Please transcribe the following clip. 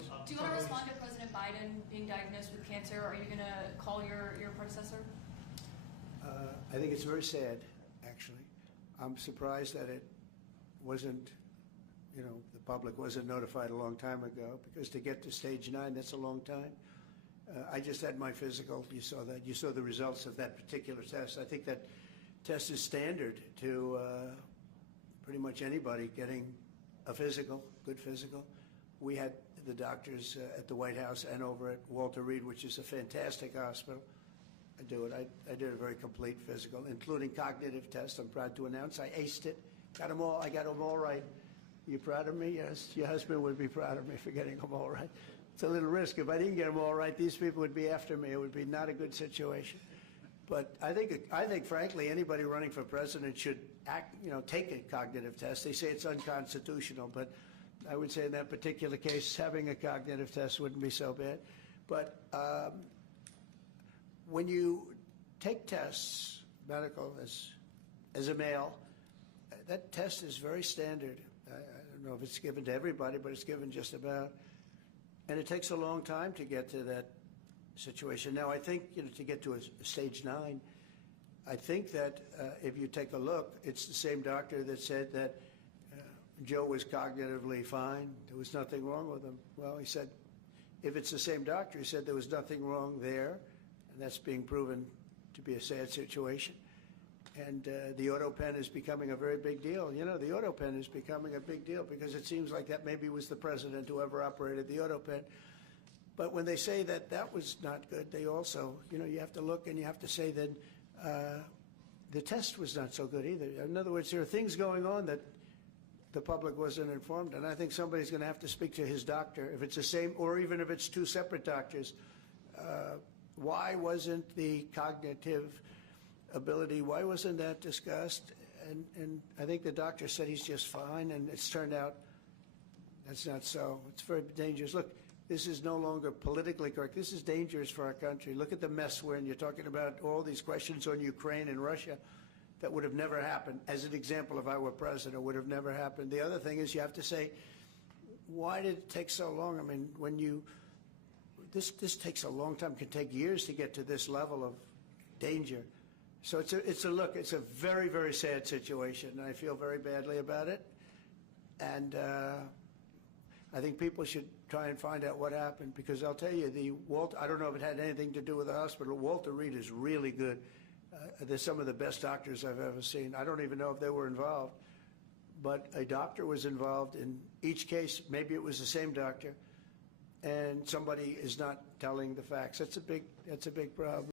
Do you want to respond to President Biden being diagnosed with cancer? Are you going to call your predecessor? I think it's very sad, actually. I'm surprised that it wasn't, the public wasn't notified a long time ago, because to get to stage 9, that's a long time. I just had my physical. You saw that. You saw the results of that particular test. I think that test is standard to pretty much anybody getting a physical, good physical. We had the doctors at the White House and over at Walter Reed, which is a fantastic hospital. I did a very complete physical, including cognitive tests. I'm proud to announce I aced it. Got them all. I got them all right. You proud of me? Yes. Your husband would be proud of me for getting them all right. It's a little risk. If I didn't get them all right, these people would be after me. It would be not a good situation. But I think, frankly, anybody running for president should take a cognitive test. They say it's unconstitutional, but I would say in that particular case, having a cognitive test wouldn't be so bad. But when you take tests, medical, as a male, that test is very standard. I don't know if it's given to everybody, but it's given just about. And it takes a long time to get to that situation. Now, I think, to get to a stage 9, I think that if you take a look, it's the same doctor that said that Joe was cognitively fine. There was nothing wrong with him. Well, he said, if it's the same doctor, he said there was nothing wrong there, and that's being proven to be a sad situation. And the auto pen is becoming a very big deal. The auto pen is becoming a big deal because it seems like that maybe was the president who ever operated the auto pen. But when they say that that was not good, they also, you have to look and you have to say that the test was not so good either. In other words, there are things going on that the public wasn't informed, and I think somebody's going to have to speak to his doctor, if it's the same, or even if it's two separate doctors. Why wasn't the cognitive ability, why wasn't that discussed? And I think the doctor said he's just fine, and it's turned out that's not so. It's very dangerous. Look, this is no longer politically correct. This is dangerous for our country. Look at the mess we're in. You're talking about all these questions on Ukraine and Russia that would have never happened. As an example, if I were president, would have never happened. The other thing is you have to say, why did it take so long? I mean, this takes a long time. It can take years to get to this level of danger. So it's a very, very sad situation, and I feel very badly about it. And I think people should try and find out what happened, because I'll tell you, I don't know if it had anything to do with the hospital. Walter Reed is really good. They're some of the best doctors I've ever seen. I don't even know if they were involved, but a doctor was involved in each case. Maybe it was the same doctor, and somebody is not telling the facts. That's a big problem.